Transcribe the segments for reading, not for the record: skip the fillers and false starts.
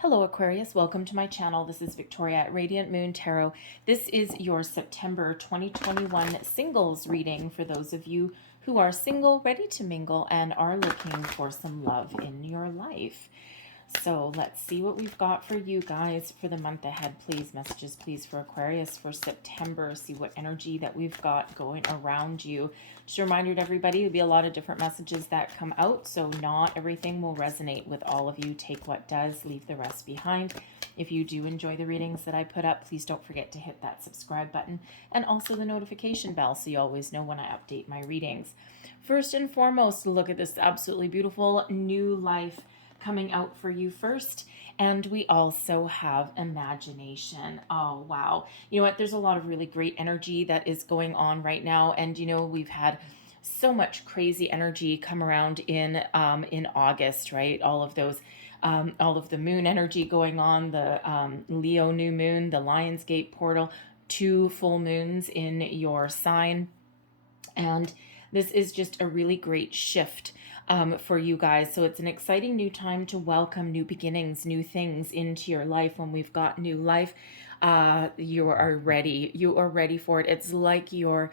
Hello Aquarius, welcome to my channel. This is Victoria at Radiant Moon Tarot. This is your September 2021 singles reading for those of you who are single, ready to mingle, and are looking for some love in your life. So let's see what we've got for you guys for the month ahead. Please, messages please for Aquarius for September. See what energy that we've got going around you. Just a reminder to everybody, there'll be a lot of different messages that come out, so not everything will resonate with all of you. Take what does, leave the rest behind. If you do enjoy the readings that I put up, please don't forget to hit that subscribe button and also the notification bell so you always know when I update my readings. First and foremost, look at this absolutely beautiful new life coming out for you first. And we also have imagination. Oh, wow. You know what? There's a lot of really great energy that is going on right now. And, you know, we've had so much crazy energy come around in August, right? All of the moon energy going on, the Leo new moon, the Lionsgate portal, 2 full moons in your sign. And this is just a really great shift for you guys. So it's an exciting new time to welcome new beginnings, new things into your life. When we've got new life, you are ready. You are ready for it. It's like you're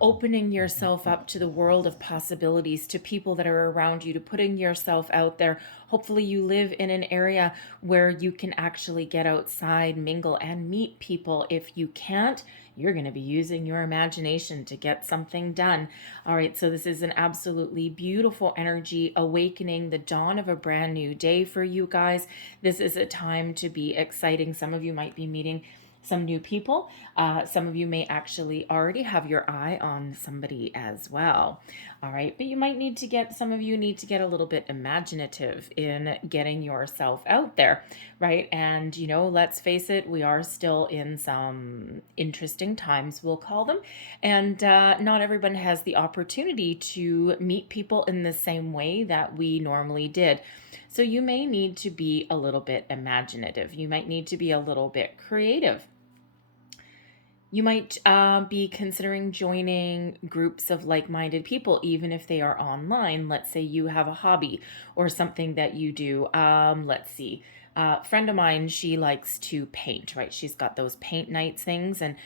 opening yourself up to the world of possibilities, to people that are around you, to putting yourself out there. Hopefully you live in an area where you can actually get outside, mingle, and meet people. If you can't, you're going to be using your imagination to get something done. All right, so this is an absolutely beautiful energy, awakening, the dawn of a brand new day for you guys. This is a time to be exciting. Some of you might be meeting some new people. Some of you may actually already have your eye on somebody as well. All right, but some of you need to get a little bit imaginative in getting yourself out there, right? And, you know, let's face it, we are still in some interesting times, we'll call them. And not everyone has the opportunity to meet people in the same way that we normally did. So you may need to be a little bit imaginative. You might need to be a little bit creative. You might be considering joining groups of like-minded people, even if they are online. Let's say you have a hobby or something that you do. Let's see. A friend of mine, she likes to paint, right? She's got those paint nights things. And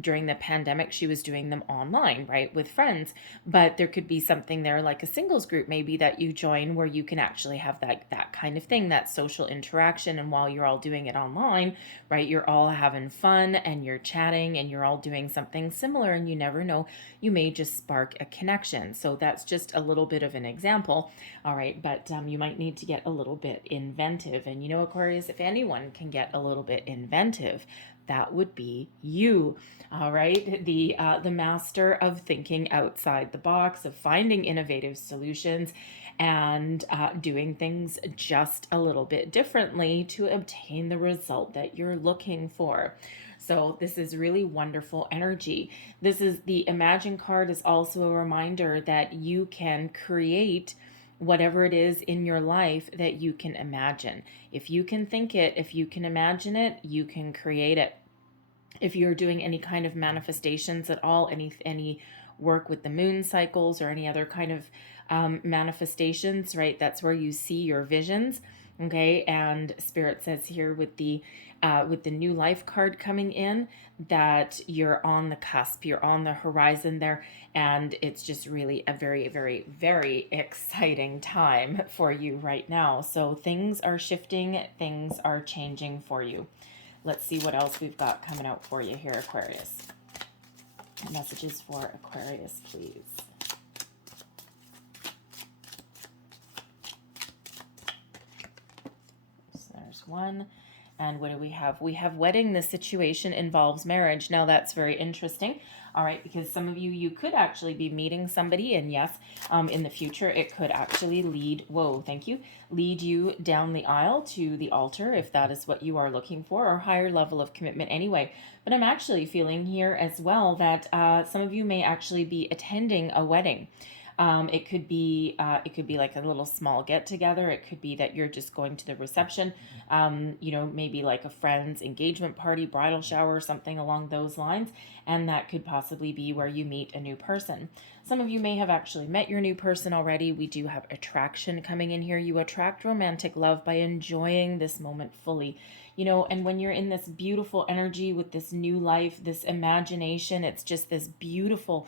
during the pandemic, she was doing them online, right, with friends. But there could be something there like a singles group maybe that you join where you can actually have that kind of thing, that social interaction. And while you're all doing it online, right, you're all having fun and you're chatting and you're all doing something similar, and you never know, you may just spark a connection. So that's just a little bit of an example. All right, but you might need to get a little bit inventive. And you know, Aquarius, if anyone can get a little bit inventive, that would be you. All right, the master of thinking outside the box, of finding innovative solutions, and doing things just a little bit differently to obtain the result that you're looking for. So this is really wonderful energy. This is the Imagine card, is also a reminder that you can create whatever it is in your life that you can imagine. If you can think it, if you can imagine it, you can create it. If you're doing any kind of manifestations at all, any work with the moon cycles or any other kind of manifestations, right? That's where you see your visions. Okay, and Spirit says here with the new life card coming in that you're on the cusp, you're on the horizon there, and it's just really a very, very, very exciting time for you right now. So things are shifting, things are changing for you. Let's see what else we've got coming out for you here, Aquarius. Messages for Aquarius, please. So there's one. And what do we have? We have wedding. The situation involves marriage. Now that's very interesting. All right, because some of you could actually be meeting somebody, and yes, in the future, it could actually lead you down the aisle to the altar, if that is what you are looking for, or higher level of commitment anyway. But I'm actually feeling here as well that some of you may actually be attending a wedding. It could be like a little small get together. It could be that you're just going to the reception, maybe like a friend's engagement party, bridal shower, something along those lines. And that could possibly be where you meet a new person. Some of you may have actually met your new person already. We do have attraction coming in here. You attract romantic love by enjoying this moment fully. And when you're in this beautiful energy with this new life, this imagination, it's just this beautiful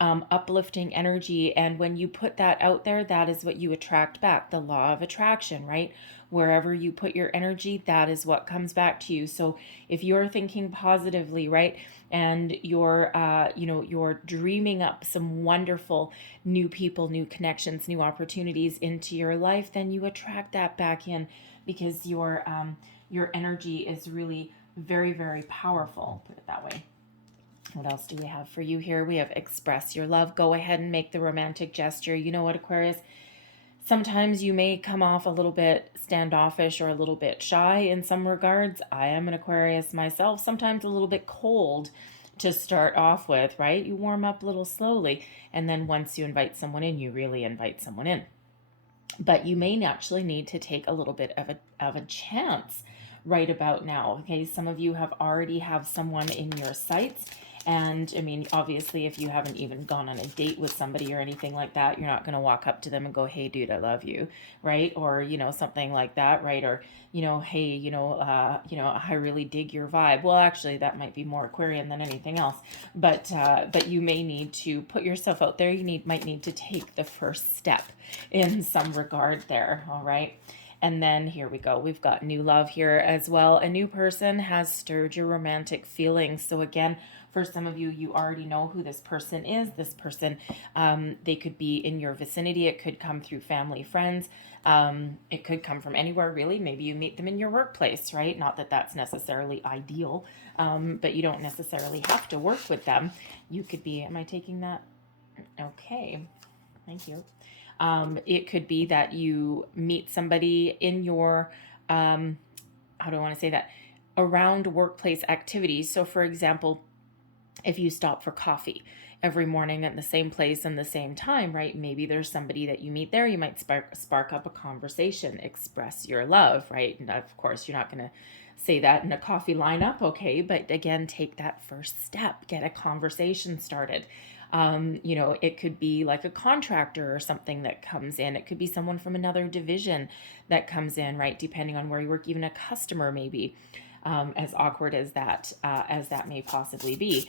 uplifting energy. And when you put that out there, that is what you attract back. The law of attraction, right? Wherever you put your energy, that is what comes back to you. So if you're thinking positively, right, and you're dreaming up some wonderful new people, new connections, new opportunities into your life, then you attract that back in, because your energy is really very, very powerful. Put it that way. What else do we have for you here? We have express your love. Go ahead and make the romantic gesture. You know what, Aquarius? Sometimes you may come off a little bit standoffish or a little bit shy in some regards. I am an Aquarius myself, sometimes a little bit cold to start off with, right? You warm up a little slowly, and then once you invite someone in, you really invite someone in. But you may actually need to take a little bit of a chance right about now. Okay, some of you already have someone in your sights. And I mean, obviously, if you haven't even gone on a date with somebody or anything like that, you're not going to walk up to them and go, "Hey, dude, I love you," right? Or something like that, right? Or "Hey, I really dig your vibe." Well, actually, that might be more Aquarian than anything else. But you may need to put yourself out there. Might need to take the first step in some regard there. All right. And then here we go. We've got new love here as well. A new person has stirred your romantic feelings. So again, for some of you, you already know who this person is. This person, they could be in your vicinity. It could come through family, friends. It could come from anywhere, really. Maybe you meet them in your workplace, right? Not that that's necessarily ideal, but you don't necessarily have to work with them. You could be, am I taking that? Okay, thank you. It could be that you meet somebody in your, how do I want to say that, around workplace activities. So for example, if you stop for coffee every morning at the same place and the same time, right? Maybe there's somebody that you meet there. You might spark up a conversation, express your love, right? And of course, you're not going to say that in a coffee lineup, okay? But again, take that first step, get a conversation started. It could be like a contractor or something that comes in. It could be someone from another division that comes in, right? Depending on where you work, even a customer maybe. As awkward as that may possibly be,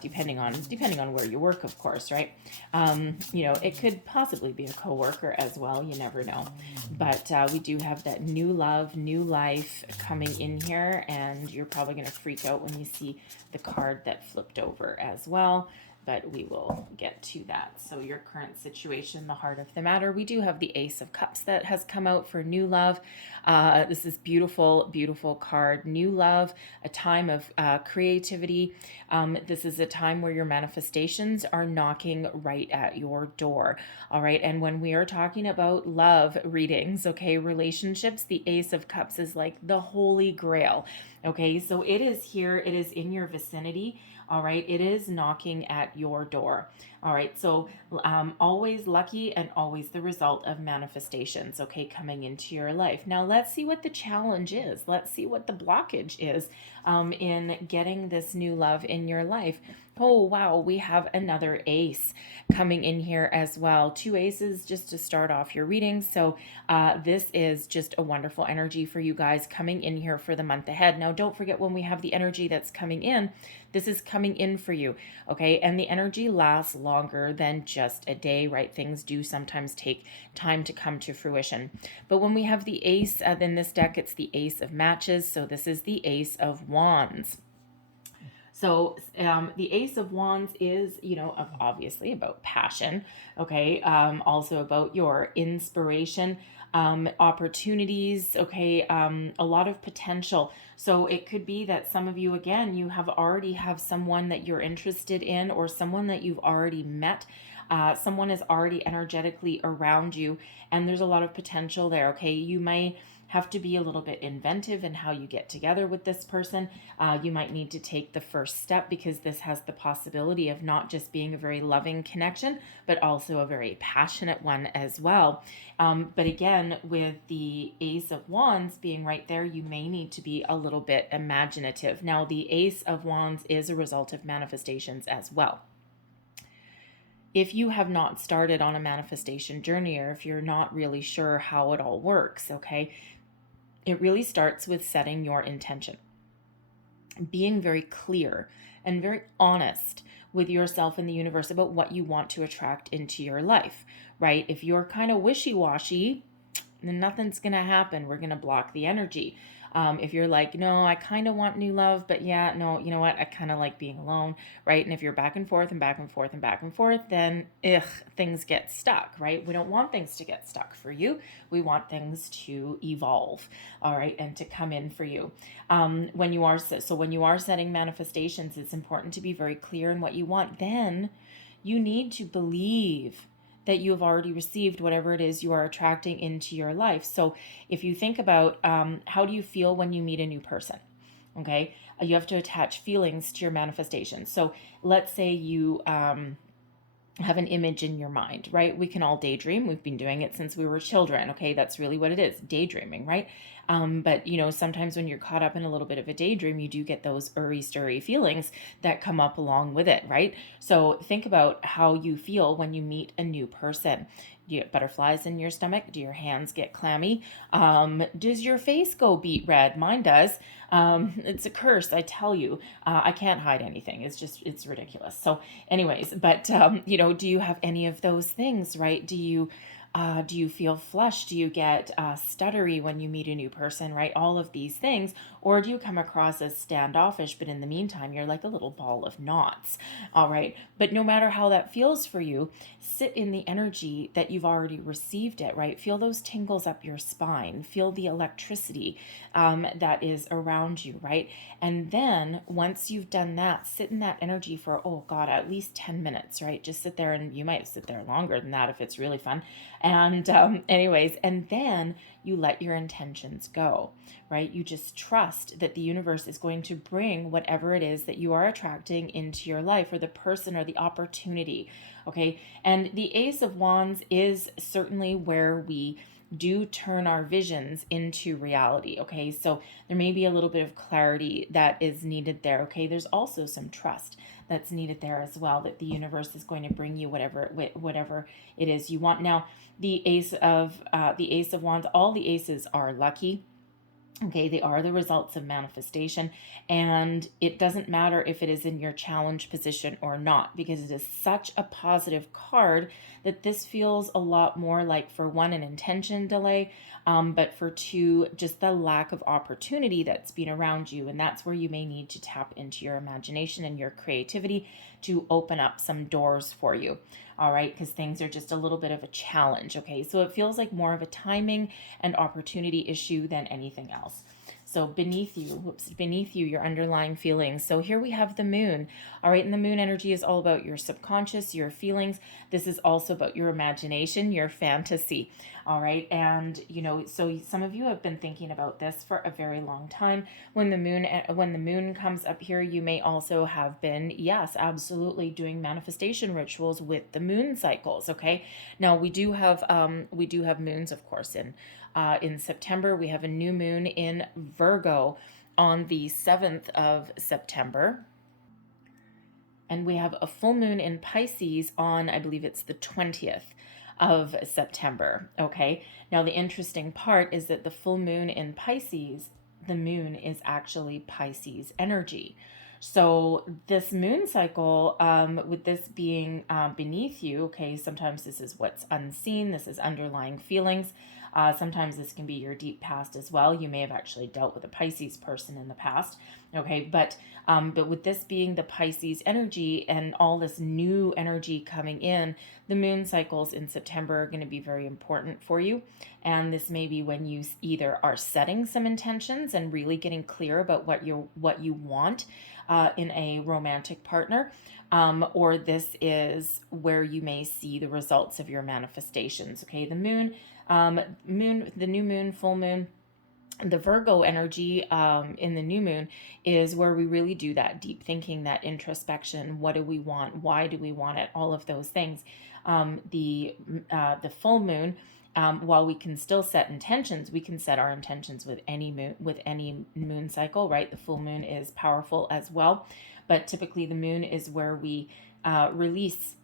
depending on where you work, of course, right? It could possibly be a coworker as well. You never know. But we do have that new love, new life coming in here, and you're probably going to freak out when you see the card that flipped over as well. But we will get to that. So your current situation, the heart of the matter. We do have the Ace of Cups that has come out for new love. This is beautiful, beautiful card. New love, a time of creativity. This is a time where your manifestations are knocking right at your door. All right. And when we are talking about love readings, okay, relationships, the Ace of Cups is like the holy grail. Okay. So it is here. It is in your vicinity. All right, it is knocking at your door. All right, so always lucky and always the result of manifestations, okay, coming into your life. Now, let's see what the challenge is. Let's see what the blockage is in getting this new love in your life. Oh, wow, we have another ace coming in here as well. 2 aces just to start off your reading. So this is just a wonderful energy for you guys coming in here for the month ahead. Now, don't forget when we have the energy that's coming in, this is coming in for you, okay? And the energy lasts longer than just a day, right? Things do sometimes take time to come to fruition. But when we have the ace, in this deck, it's the Ace of Matches. So this is the Ace of Wands. So the Ace of Wands is, obviously about passion, okay? Also about your inspiration, opportunities, okay? A lot of potential. So it could be that some of you, again, you already have someone that you're interested in or someone that you've already met. Someone is already energetically around you, and there's a lot of potential there. Okay, you may have to be a little bit inventive in how you get together with this person. You might need to take the first step, because this has the possibility of not just being a very loving connection, but also a very passionate one as well. But again, with the Ace of Wands being right there, you may need to be a little bit imaginative. Now, the Ace of Wands is a result of manifestations as well. If you have not started on a manifestation journey, or if you're not really sure how it all works, okay, it really starts with setting your intention, being very clear and very honest with yourself and the universe about what you want to attract into your life, right? If you're kind of wishy-washy, then nothing's going to happen. We're going to block the energy. If you're like, no, I kind of want new love, but yeah, no, you know what? I kind of like being alone, right? And if you're back and forth and back and forth and back and forth, then things get stuck, right? We don't want things to get stuck for you. We want things to evolve, all right, and to come in for you. When you are setting manifestations, it's important to be very clear in what you want. Then you need to believe that you have already received whatever it is you are attracting into your life. So if you think about how do you feel when you meet a new person, okay, you have to attach feelings to your manifestation. So let's say you have an image in your mind, right? We can all daydream. We've been doing it since we were children. Okay, that's really what it is, daydreaming, right? But sometimes when you're caught up in a little bit of a daydream, you do get those stirry feelings that come up along with it, right? So think about how you feel when you meet a new person. Do you get butterflies in your stomach? Do your hands get clammy? Does your face go beet red? Mine does. It's a curse, I tell you. I can't hide anything. It's ridiculous. So anyways, but do you have any of those things, right? Do you feel flushed? Do you get stuttery when you meet a new person, right? All of these things. Or do you come across as standoffish, but in the meantime, you're like a little ball of knots, all right? But no matter how that feels for you, sit in the energy that you've already received it, right? Feel those tingles up your spine. Feel the electricity that is around you, right? And then once you've done that, sit in that energy for, oh God, at least 10 minutes, right? Just sit there, and you might sit there longer than that if it's really fun. And anyways, and then you let your intentions go, right? You just trust that the universe is going to bring whatever it is that you are attracting into your life, or the person or the opportunity, okay? And the Ace of Wands is certainly where we do turn our visions into reality, okay? So there may be a little bit of clarity that is needed there, okay? There's also some trust that's needed there as well, that the universe is going to bring you whatever it is you want. Now, the Ace of Wands, all the aces are lucky. Okay, they are the results of manifestation, and it doesn't matter if it is in your challenge position or not, because it is such a positive card that this feels a lot more like, for one, an intention delay, but for two, just the lack of opportunity that's been around you. And that's where you may need to tap into your imagination and your creativity to open up some doors for you. All right, because things are just a little bit of a challenge. Okay, so it feels like more of a timing and opportunity issue than anything else. So beneath you, your underlying feelings. So here we have the moon. All right, and the moon energy is all about your subconscious, your feelings. This is also about your imagination, your fantasy. All right, and so some of you have been thinking about this for a very long time. When the moon comes up here, you may also have been, yes, absolutely, doing manifestation rituals with the moon cycles. Okay, now we do have moons, of course, in September. We have a new moon in Virgo on the 7th of September. And we have a full moon in Pisces on, I believe it's the 20th of September. Okay. Now, the interesting part is that the full moon in Pisces, the moon is actually Pisces energy. So this moon cycle, with this being beneath you, okay, sometimes this is what's unseen. This is underlying feelings. Sometimes this can be your deep past as well. You may have actually dealt with a Pisces person in the past. Okay, but with this being the Pisces energy and all this new energy coming in, the moon cycles in September are going to be very important for you. And this may be when you either are setting some intentions and really getting clear about what you want in a romantic partner, or this is where you may see the results of your manifestations. Okay, the moon, the new moon, full moon, the Virgo energy in the new moon is where we really do that deep thinking, that introspection. What do we want? Why do we want it? All of those things. The full moon, while we can still set intentions, we can set our intentions with any moon cycle, right? The full moon is powerful as well, but typically the moon is where we release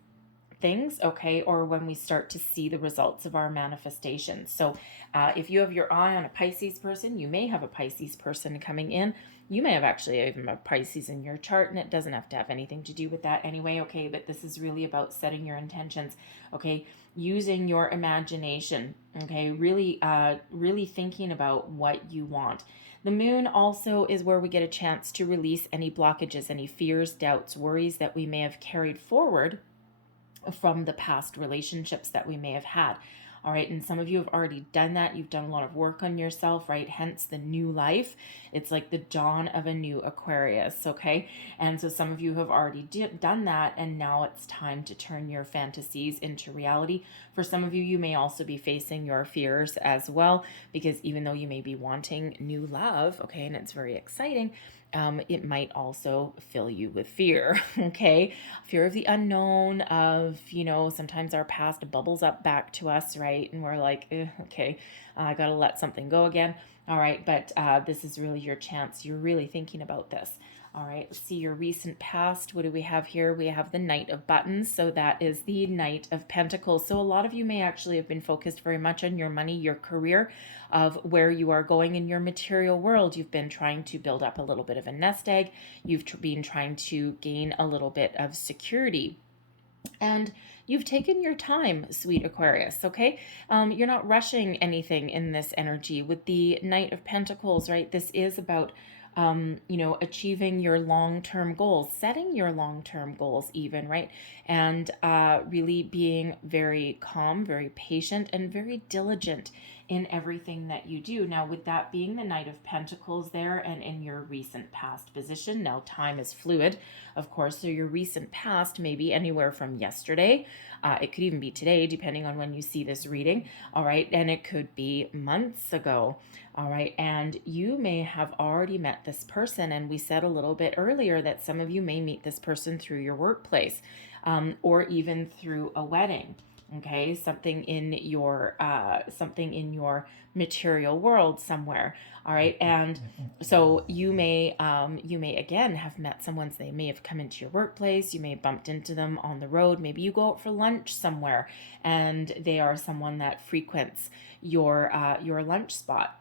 things, okay, or when we start to see the results of our manifestations. So if you have your eye on a Pisces person, you may have a Pisces person coming in. You may have actually even a Pisces in your chart, and it doesn't have to have anything to do with that anyway, okay, but this is really about setting your intentions, okay, using your imagination, okay, really thinking about what you want. The moon also is where we get a chance to release any blockages, any fears, doubts, worries that we may have carried forward from the past relationships that we may have had. All right, and some of you have already done that. You've done a lot of work on yourself, right? Hence the new life. It's like the dawn of a new Aquarius, okay? And so some of you have already done that, and now it's time to turn your fantasies into reality. For some of you, you may also be facing your fears as well, because even though you may be wanting new love, okay, and it's very exciting, it might also fill you with fear, okay? Fear of the unknown, of, sometimes our past bubbles up back to us, right? And we're like, okay, I gotta let something go again. All right, but this is really your chance. You're really thinking about this. All right, let's see your recent past. What do we have here? We have the Knight of Buttons. So that is the Knight of Pentacles. So a lot of you may actually have been focused very much on your money, your career, of where you are going in your material world. You've been trying to build up a little bit of a nest egg. You've been trying to gain a little bit of security. And you've taken your time, sweet Aquarius, okay? You're not rushing anything in this energy. With the Knight of Pentacles, right? This is about achieving your long-term goals, setting your long-term goals even, right? And really being very calm, very patient, and very diligent in everything that you do. Now, with that being the Knight of Pentacles there and in your recent past position, now time is fluid, of course, so your recent past may be anywhere from yesterday, it could even be today, depending on when you see this reading, all right, and it could be months ago, all right, and you may have already met this person, and we said a little bit earlier that some of you may meet this person through your workplace, or even through a wedding. Okay, something in your material world somewhere. All right, and so you may again have met someone. They may have come into your workplace. You may have bumped into them on the road. Maybe you go out for lunch somewhere, and they are someone that frequents your lunch spot.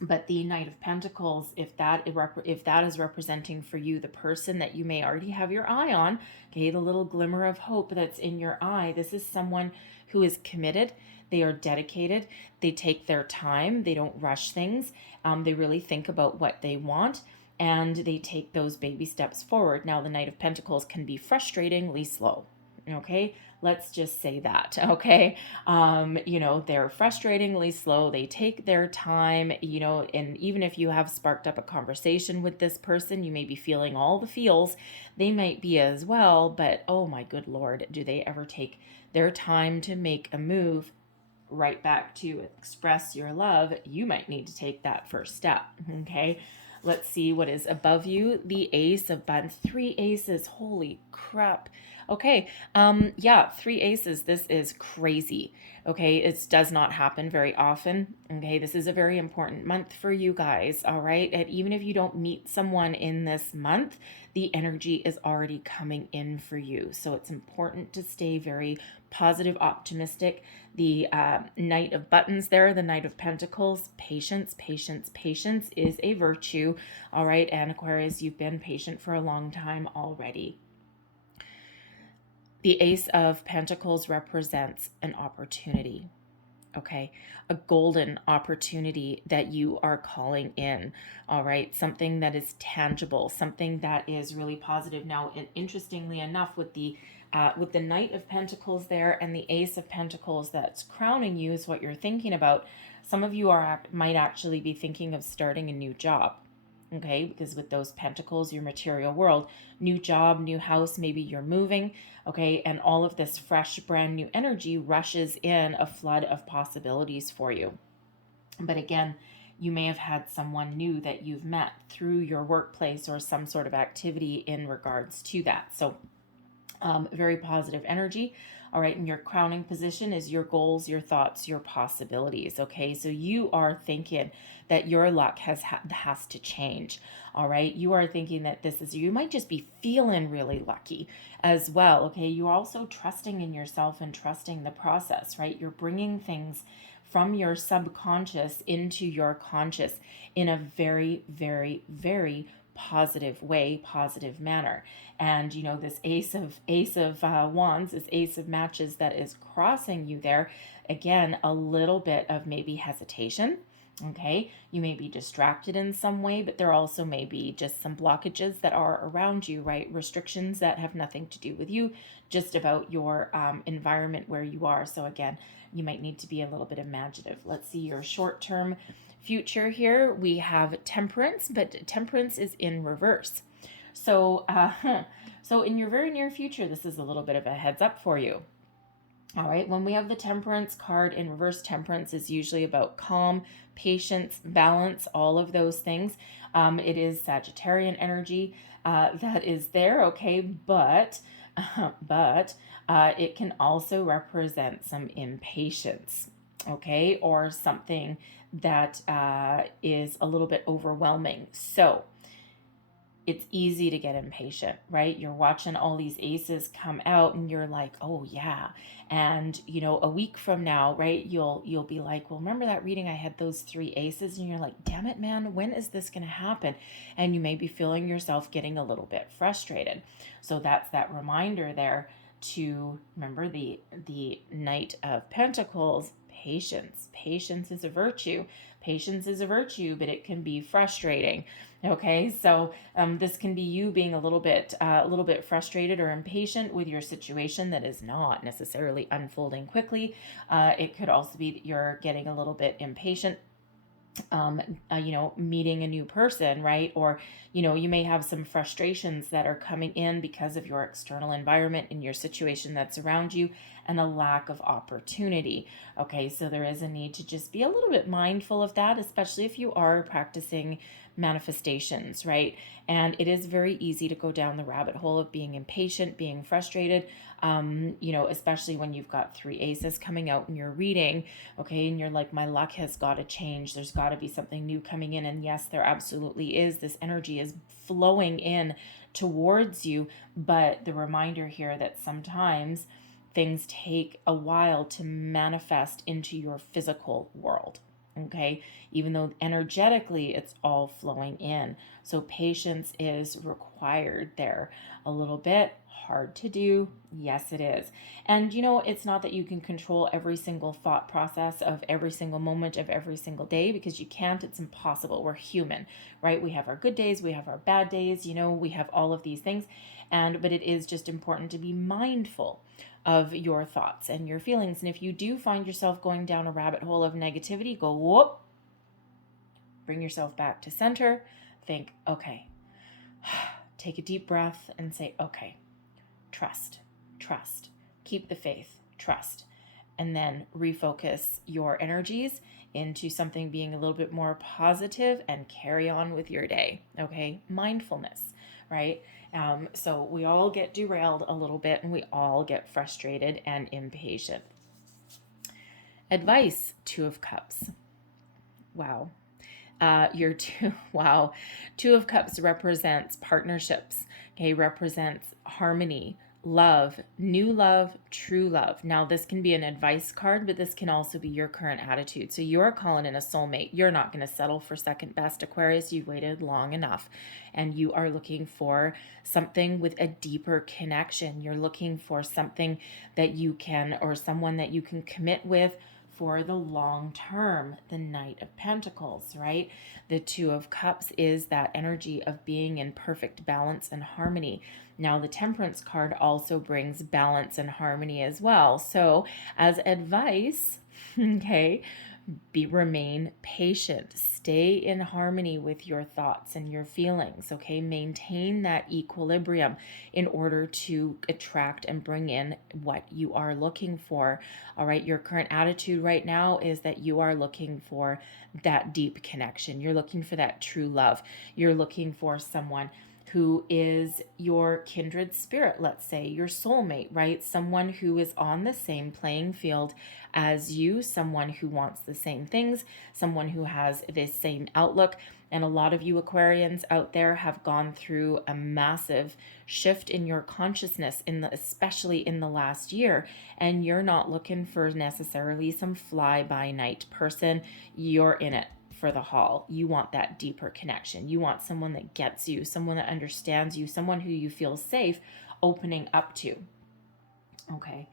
But the Knight of Pentacles, if that is representing for you the person that you may already have your eye on, okay, the little glimmer of hope that's in your eye, this is someone who is committed. They are dedicated. They take their time. They don't rush things. They really think about what they want, and they take those baby steps forward. Now, the Knight of Pentacles can be frustratingly slow. Okay, let's just say that. Okay, they're frustratingly slow. They take their time, and even if you have sparked up a conversation with this person, you may be feeling all the feels. They might be as well, but oh my good Lord, do they ever take their time to make a move right back to express your love? You might need to take that first step. Okay, let's see what is above you. The Ace of Buttons. 3 aces. Holy crap. Okay, 3 aces. This is crazy. Okay, it does not happen very often. Okay, this is a very important month for you guys, all right? And even if you don't meet someone in this month, the energy is already coming in for you. So it's important to stay very positive, optimistic. The Knight of Buttons there, the Knight of Pentacles, patience, patience, patience is a virtue, all right? And Aquarius, you've been patient for a long time already. The Ace of Pentacles represents an opportunity. Okay, a golden opportunity that you are calling in. All right, something that is tangible, something that is really positive. Now, and interestingly enough, with the Knight of Pentacles there and the Ace of Pentacles that's crowning you is what you're thinking about. Some of you might actually be thinking of starting a new job. Okay, because with those pentacles, your material world, new job, new house, maybe you're moving. Okay, and all of this fresh, brand new energy rushes in a flood of possibilities for you. But again, you may have had someone new that you've met through your workplace or some sort of activity in regards to that. So very positive energy. All right, and your crowning position is your goals, your thoughts, your possibilities. Okay, so you are thinking that your luck has to change. All right, you are thinking that you might just be feeling really lucky as well. Okay, you're also trusting in yourself and trusting the process. Right, you're bringing things from your subconscious into your conscious in a very, very, very positive way, positive manner. And this ace of wands, this ace of matches that is crossing you there, again, a little bit of maybe hesitation. Okay, you may be distracted in some way, but there also may be just some blockages that are around you, right? Restrictions that have nothing to do with you, just about your environment where you are. So again, you might need to be a little bit imaginative. Let's see your short-term future here. We have Temperance, but Temperance is in reverse. So, so in your very near future, this is a little bit of a heads up for you. All right, when we have the Temperance card in reverse, Temperance is usually about calm, patience, balance, all of those things. It is Sagittarian energy that is there, okay, but it can also represent some impatience, okay, or something that is a little bit overwhelming. So it's easy to get impatient, right? You're watching all these aces come out and you're like, oh yeah. And a week from now, right, you'll be like, well, remember that reading I had those 3 aces? And you're like, damn it, man, when is this going to happen? And you may be feeling yourself getting a little bit frustrated. So that's that reminder there to remember the Knight of Pentacles. Patience is a virtue. Patience is a virtue, but it can be frustrating. Okay, so this can be you being a little bit frustrated or impatient with your situation that is not necessarily unfolding quickly. It could also be that you're getting a little bit impatient meeting a new person, right? Or, you may have some frustrations that are coming in because of your external environment and your situation that's around you and a lack of opportunity. Okay, so there is a need to just be a little bit mindful of that, especially if you are practicing manifestations, right? And it is very easy to go down the rabbit hole of being impatient, being frustrated, especially when you've got 3 aces coming out in your reading, okay, and you're like, my luck has got to change. There's got to be something new coming in. And yes, there absolutely is. This energy is flowing in towards you. But the reminder here that sometimes things take a while to manifest into your physical world. Okay, even though energetically it's all flowing in. So patience is required there. A little bit hard to do. Yes, it is. And it's not that you can control every single thought process of every single moment of every single day, because you can't. It's impossible. We're human, right? We have our good days, we have our bad days, we have all of these things. But it is just important to be mindful of your thoughts and your feelings. And if you do find yourself going down a rabbit hole of negativity, go whoop, bring yourself back to center, think, okay, take a deep breath and say, okay, trust, keep the faith, trust, and then refocus your energies into something being a little bit more positive and carry on with your day. Okay, mindfulness, right? So we all get derailed a little bit and we all get frustrated and impatient. Advice, 2 of Cups. Wow. Your wow. 2 of Cups represents partnerships, okay, represents harmony, love, new love, true love. Now, this can be an advice card, but this can also be your current attitude. So you're calling in a soulmate. You're not going to settle for second best, Aquarius. You've waited long enough, and you are looking for something with a deeper connection. You're looking for something that you can, or someone that you can commit with for the long term, the Knight of Pentacles, right? The Two of Cups is that energy of being in perfect balance and harmony. Now, the Temperance card also brings balance and harmony as well. So, as advice, okay, remain patient, stay in harmony with your thoughts and your feelings, okay? Maintain that equilibrium in order to attract and bring in what you are looking for. All right, your current attitude right now is that you are looking for that deep connection. You're looking for that true love. You're looking for someone who is your kindred spirit, let's say, your soulmate, right? Someone who is on the same playing field as you, someone who wants the same things, someone who has this same outlook. And a lot of you Aquarians out there have gone through a massive shift in your consciousness, especially in the last year. And you're not looking for necessarily some fly-by-night person. You're in it for the haul. You want that deeper connection. You want someone that gets you, someone that understands you, someone who you feel safe opening up to. Okay.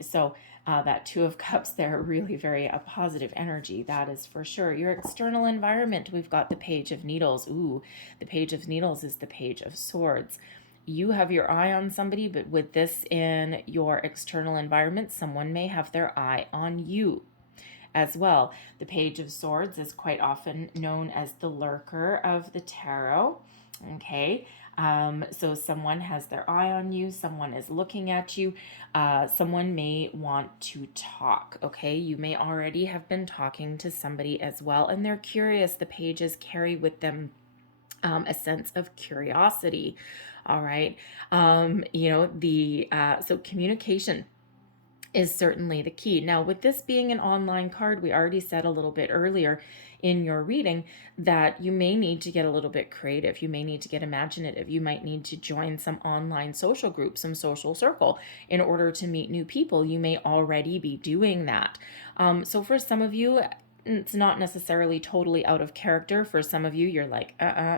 So that Two of Cups there, really very a positive energy, that is for sure. Your external environment, we've got the Page of Needles. Ooh, the Page of Needles is the Page of Swords. You have your eye on somebody, but with this in your external environment, someone may have their eye on you as well. The Page of Swords is quite often known as the lurker of the tarot. Okay, so someone has their eye on you, someone is looking at you, someone may want to talk, okay? You may already have been talking to somebody as well, and they're curious. The pages carry with them a sense of curiosity, all right? So communication is certainly the key. Now, with this being an online card, we already said a little bit earlier in your reading that you may need to get a little bit creative. You may need to get imaginative. You might need to join some online social group, some social circle in order to meet new people. You may already be doing that. So for some of you, it's not necessarily totally out of character. For some of you, you're like,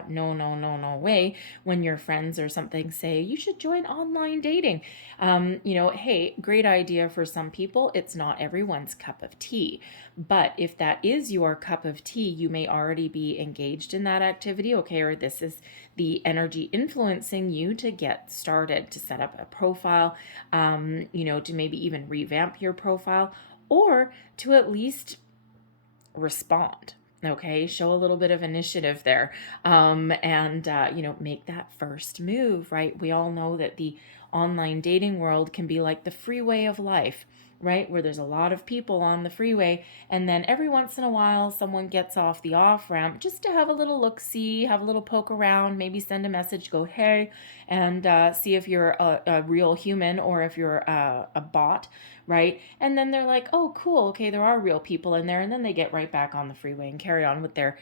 no way. When your friends or something say, you should join online dating. Hey, great idea for some people. It's not everyone's cup of tea. But if that is your cup of tea, you may already be engaged in that activity, okay? Or this is the energy influencing you to get started, to set up a profile, to maybe even revamp your profile, or to at least respond. Okay, show a little bit of initiative there, and make that first move, right? We all know that the online dating world can be like the freeway of life, right? Where there's a lot of people on the freeway, and then every once in a while someone gets off the off ramp just to have a little look-see, have a little poke around, maybe send a message, go hey, and see if you're a real human or if you're a bot, right? And then they're like, oh, cool, okay, there are real people in there, and then they get right back on the freeway and carry on with their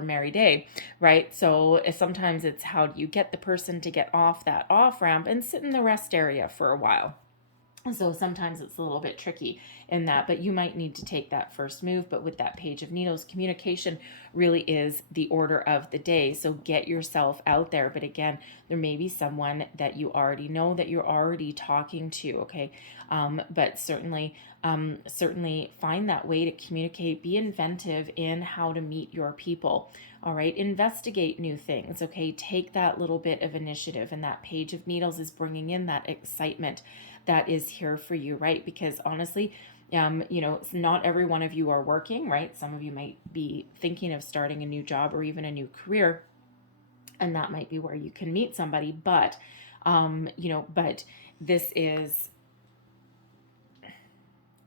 merry day, right? So sometimes it's how do you get the person to get off that off ramp and sit in the rest area for a while. So sometimes it's a little bit tricky in that, but you might need to take that first move. But with that Page of Needles, communication really is the order of the day. So get yourself out there. But again, there may be someone that you already know that you're already talking to, okay? But certainly find that way to communicate. Be inventive in how to meet your people. All right, investigate new things, okay? Take that little bit of initiative, and that Page of Needles is bringing in that excitement that is here for you, right? Because honestly, not every one of you are working, right? Some of you might be thinking of starting a new job or even a new career, and that might be where you can meet somebody. But, but this is,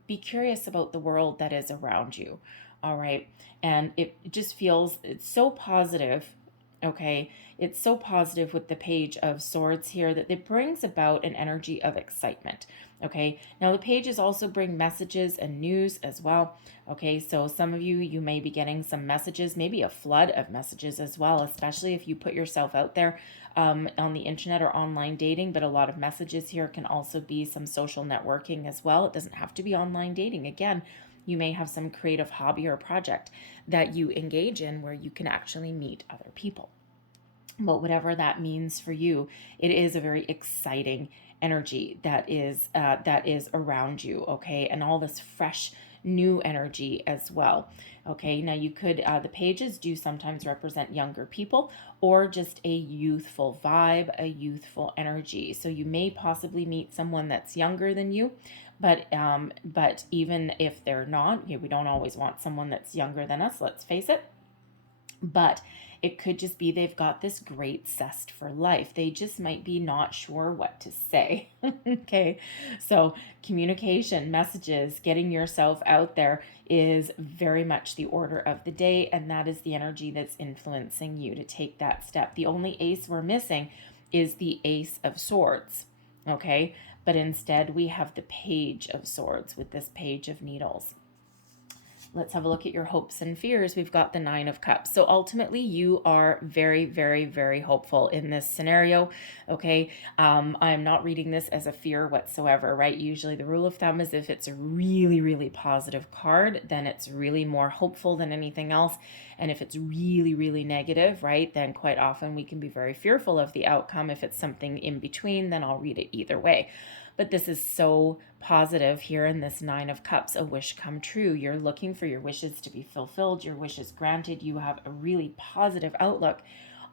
be curious about the world that is around you, all right? And it just feels, it's so positive. Okay, it's so positive with the Page of Swords here that it brings about an energy of excitement. Okay, now the pages also bring messages and news as well. Okay, so some of you may be getting some messages, maybe a flood of messages as well, especially if you put yourself out there on the internet or online dating. But a lot of messages here can also be some social networking as well. It doesn't have to be online dating. Again, you may have some creative hobby or project that you engage in where you can actually meet other people. But whatever that means for you, it is a very exciting energy that is around you, okay? And all this fresh new energy as well. Okay, now you could, the pages do sometimes represent younger people or just a youthful vibe, a youthful energy. So you may possibly meet someone that's younger than you, but even if they're not, we don't always want someone that's younger than us, let's face it. But it could just be they've got this great zest for life. They just might be not sure what to say. Okay. So communication, messages, getting yourself out there is very much the order of the day. And that is the energy that's influencing you to take that step. The only ace we're missing is the Ace of Swords. Okay. But instead we have the Page of Swords with this Page of Needles. Let's have a look at your hopes and fears. We've got the Nine of Cups. So ultimately, you are very, very, very hopeful in this scenario. Okay. I am not reading this as a fear whatsoever, right? Usually the rule of thumb is if it's a really, really positive card, then it's really more hopeful than anything else. And if it's really, really negative, right, then quite often we can be very fearful of the outcome. If it's something in between, then I'll read it either way. But this is so positive here in this Nine of Cups, a wish come true. You're looking for your wishes to be fulfilled, your wishes granted. You have a really positive outlook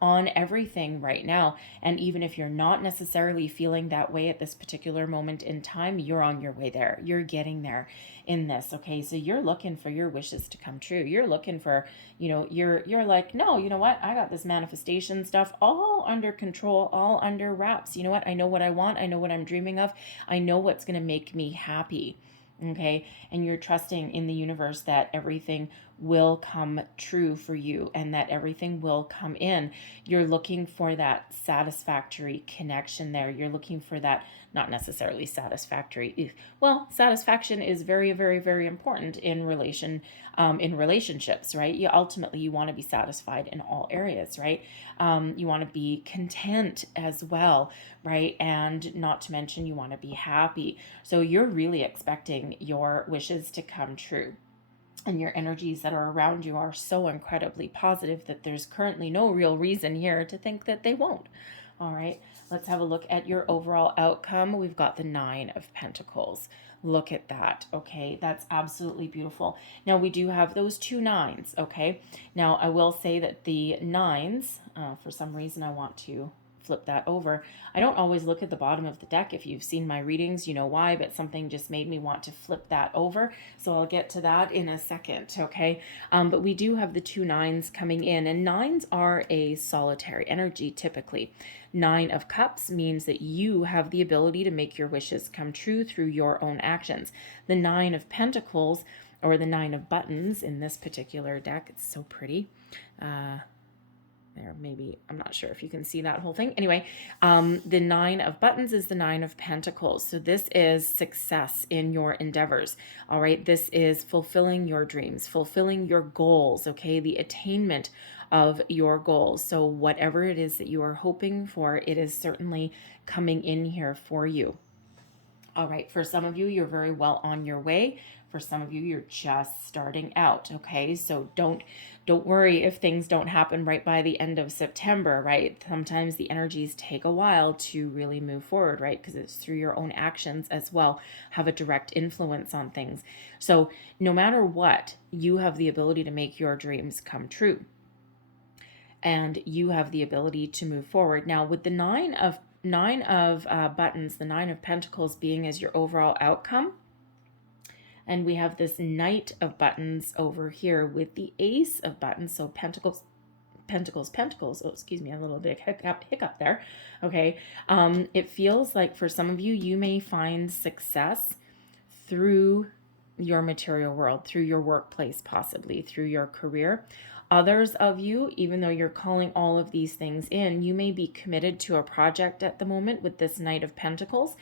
on everything right now. And even if you're not necessarily feeling that way at this particular moment in time, you're on your way there. You're getting there in this. Okay. So you're looking for your wishes to come true. You're looking for, you're like, no, you know what? I got this manifestation stuff all under control, all under wraps. You know what? I know what I want. I know what I'm dreaming of. I know what's going to make me happy. Okay. And you're trusting in the universe that everything will come true for you and that everything will come in. You're looking for that satisfactory connection there. You're looking for that, not necessarily satisfactory. Well, satisfaction is very, very, very important in relationships, right? You want to be satisfied in all areas, right? You want to be content as well, right? And not to mention you want to be happy. So you're really expecting your wishes to come true. And your energies that are around you are so incredibly positive that there's currently no real reason here to think that they won't. All right, let's have a look at your overall outcome. We've got the Nine of Pentacles. Look at that. Okay, that's absolutely beautiful. Now we do have those two nines. Okay, now I will say that the nines, for some reason I want to flip that over. I don't always look at the bottom of the deck. If you've seen my readings, you know why, but something just made me want to flip that over. So I'll get to that in a second, okay? But we do have the two nines coming in, and nines are a solitary energy typically. Nine of Cups means that you have the ability to make your wishes come true through your own actions. The Nine of Pentacles, or the Nine of Buttons in this particular deck, it's so pretty. There, maybe, I'm not sure if you can see that whole thing. Anyway, the Nine of Buttons is the Nine of Pentacles. So this is success in your endeavors. All right. This is fulfilling your dreams, fulfilling your goals. Okay. The attainment of your goals. So whatever it is that you are hoping for, it is certainly coming in here for you. All right. For some of you, you're very well on your way. For some of you, you're just starting out. Okay. So don't worry if things don't happen right by the end of September, right? Sometimes the energies take a while to really move forward, right? Because it's through your own actions as well, have a direct influence on things. So no matter what, you have the ability to make your dreams come true. And you have the ability to move forward. Now with the nine of buttons, the Nine of Pentacles being as your overall outcome, and we have this Knight of Buttons over here with the Ace of Buttons. So Pentacles. Oh, excuse me, a little bit hiccup there. Okay. It feels like for some of you, you may find success through your material world, through your workplace, possibly through your career. Others of you, even though you're calling all of these things in, you may be committed to a project at the moment with this Knight of Pentacles.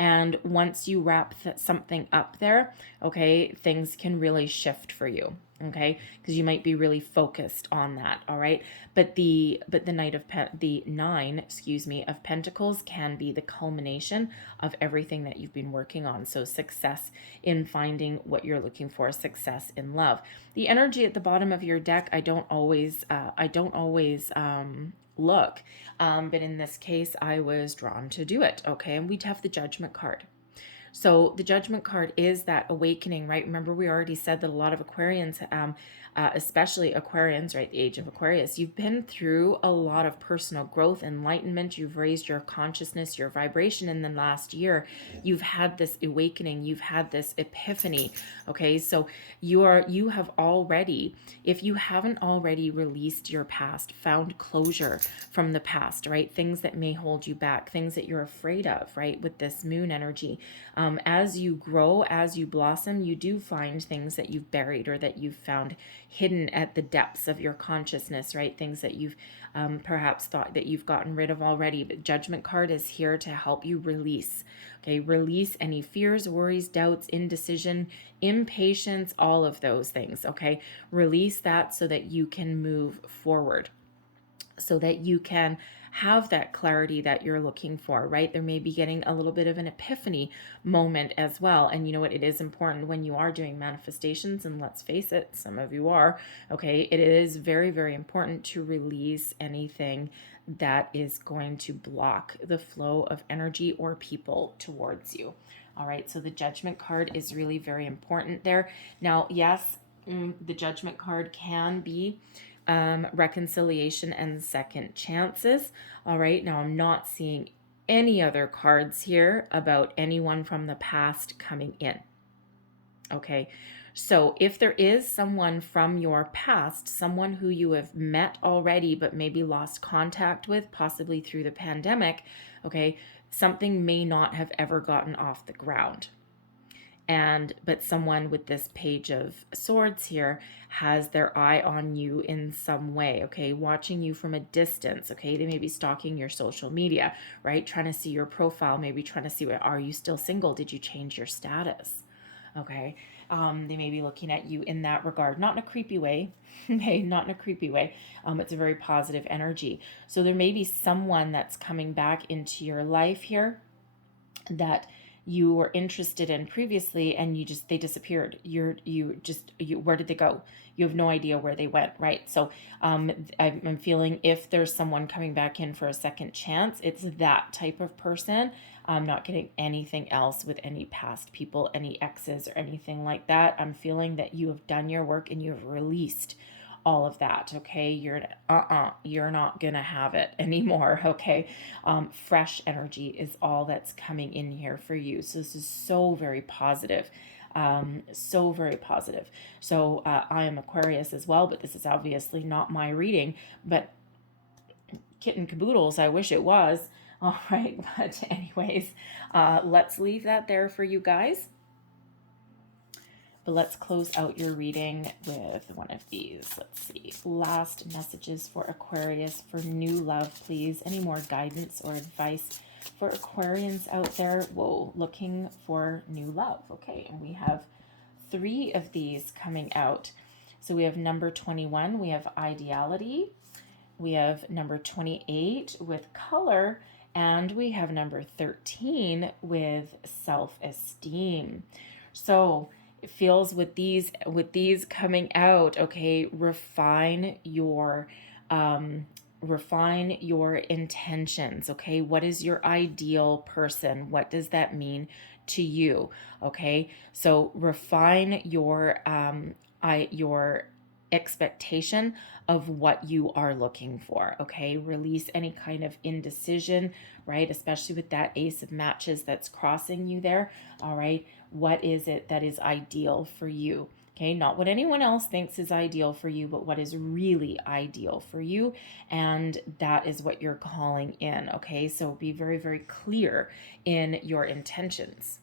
And once you wrap something up there, okay, things can really shift for you, okay, because you might be really focused on that. All right, but the Nine, of Pentacles can be the culmination of everything that you've been working on. So success in finding what you're looking for, success in love. The energy at the bottom of your deck, I don't always look, but in this case I was drawn to do it. Okay, and we'd have the Judgment card. So the Judgment card is that awakening, right? Remember, we already said that a lot of Aquarians, especially Aquarians, right, the age of Aquarius, you've been through a lot of personal growth, enlightenment. You've raised your consciousness, your vibration in the last year. You've had this awakening. You've had this epiphany. Okay, so you have already, if you haven't already released your past, found closure from the past, right? Things that may hold you back, things that you're afraid of, right? With this moon energy, as you grow, as you blossom, you do find things that you've buried or that you've found hidden at the depths of your consciousness, right? Things that you've perhaps thought that you've gotten rid of already. But Judgment card is here to help you release. Okay, release any fears, worries, doubts, indecision, impatience, all of those things. Okay, release that so that you can move forward, so that you can have that clarity that you're looking for, right? There may be getting a little bit of an epiphany moment as well. And you know what? It is important when you are doing manifestations, and let's face it, some of you are, okay? It is very, very important to release anything that is going to block the flow of energy or people towards you. All right, so the Judgment card is really very important there. Now, yes, the Judgment card can be reconciliation and second chances. All right, now I'm not seeing any other cards here about anyone from the past coming in. Okay, so if there is someone from your past, someone who you have met already but maybe lost contact with, possibly through the pandemic, okay, something may not have ever gotten off the ground. But someone with this Page of Swords here has their eye on you in some way, okay, watching you from a distance. Okay, they may be stalking your social media, right, trying to see your profile, maybe trying to see, are you still single, did you change your status? Okay, they may be looking at you in that regard, not in a creepy way. Okay, not in a creepy way. It's a very positive energy. So there may be someone that's coming back into your life here that you were interested in previously, and they disappeared. Where did they go? You have no idea where they went, right? So I'm feeling if there's someone coming back in for a second chance, it's that type of person. I'm not getting anything else with any past people, any exes or anything like that. I'm feeling that you have done your work and you have released all of that. Okay, you're not gonna have it anymore. Okay, fresh energy is all that's coming in here for you. So this is so very positive. So very positive. So I am Aquarius as well, but this is obviously not my reading. But kitten caboodles, I wish it was. All right, but anyways, let's leave that there for you guys. But let's close out your reading with one of these. Let's see. Last messages for Aquarius for new love, please. Any more guidance or advice for Aquarians out there? Whoa, looking for new love. Okay, and we have 3 of these coming out. So we have number 21, we have ideality. We have number 28 with color. And we have number 13 with self-esteem. So it feels with these coming out, okay, refine your intentions. Okay, what is your ideal person? What does that mean to you? Okay, so refine your expectation of what you are looking for. Okay, release any kind of indecision, right? Especially with that Ace of Matches that's crossing you there. All right, what is it that is ideal for you? Okay, not what anyone else thinks is ideal for you, but what is really ideal for you. And that is what you're calling in. Okay, so be very, very clear in your intentions.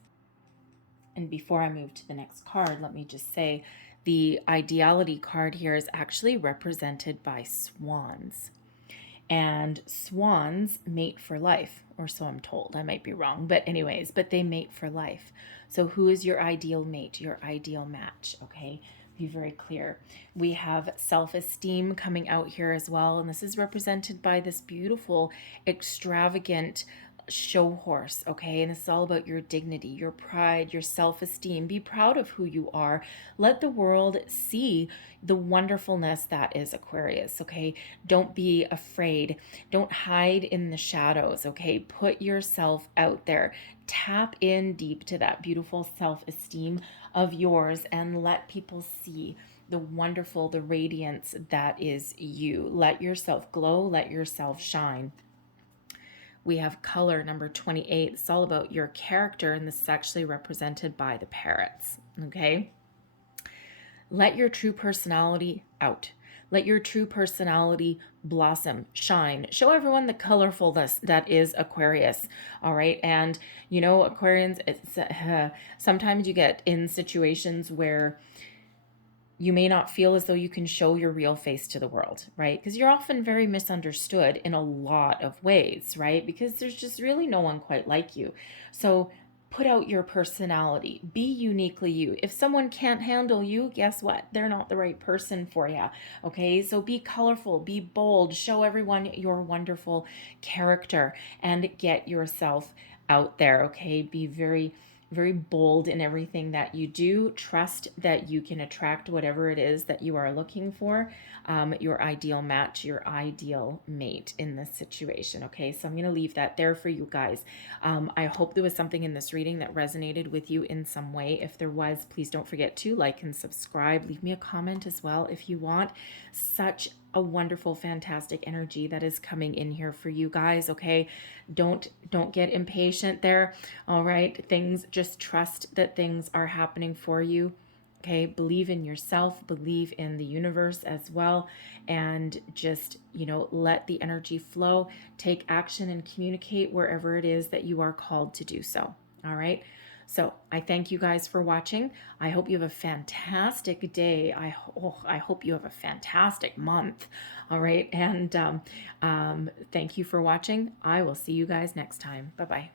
And before I move to the next card, let me just say the ideality card here is actually represented by swans. And swans mate for life, or so I'm told. I might be wrong, but anyways, but they mate for life. So who is your ideal mate, your ideal match? Okay, be very clear. We have self-esteem coming out here as well, and this is represented by this beautiful, extravagant show horse, okay? And it's all about your dignity, your pride, your self-esteem. Be proud of who you are. Let the world see the wonderfulness that is Aquarius, okay? Don't be afraid. Don't hide in the shadows, okay? Put yourself out there. Tap in deep to that beautiful self-esteem of yours and let people see the wonderful, the radiance that is you. Let yourself glow, let yourself shine. We have color number 28. It's all about your character, and this is actually represented by the parrots, okay? Let your true personality out. Let your true personality blossom, shine. Show everyone the colorfulness that is Aquarius, all right? And, you know, Aquarians, sometimes you get in situations where you may not feel as though you can show your real face to the world, right? Because you're often very misunderstood in a lot of ways, right? Because there's just really no one quite like you. So put out your personality, be uniquely you. If someone can't handle you, guess what? They're not the right person for you, okay? So be colorful, be bold, show everyone your wonderful character, and get yourself out there, okay? Be very bold in everything that you do. Trust that you can attract whatever it is that you are looking for, your ideal match, your ideal mate in this situation. Okay, so I'm going to leave that there for you guys. I hope there was something in this reading that resonated with you in some way. If there was, please don't forget to like and subscribe. Leave me a comment as well if you want. Such a wonderful, fantastic energy that is coming in here for you guys. Okay, don't get impatient there. All right, things, just trust that things are happening for you. Okay, believe in yourself, believe in the universe as well, and just, you know, let the energy flow. Take action and communicate wherever it is that you are called to do so. All right. So I thank you guys for watching. I hope you have a fantastic day. I hope you have a fantastic month. All right. And thank you for watching. I will see you guys next time. Bye-bye.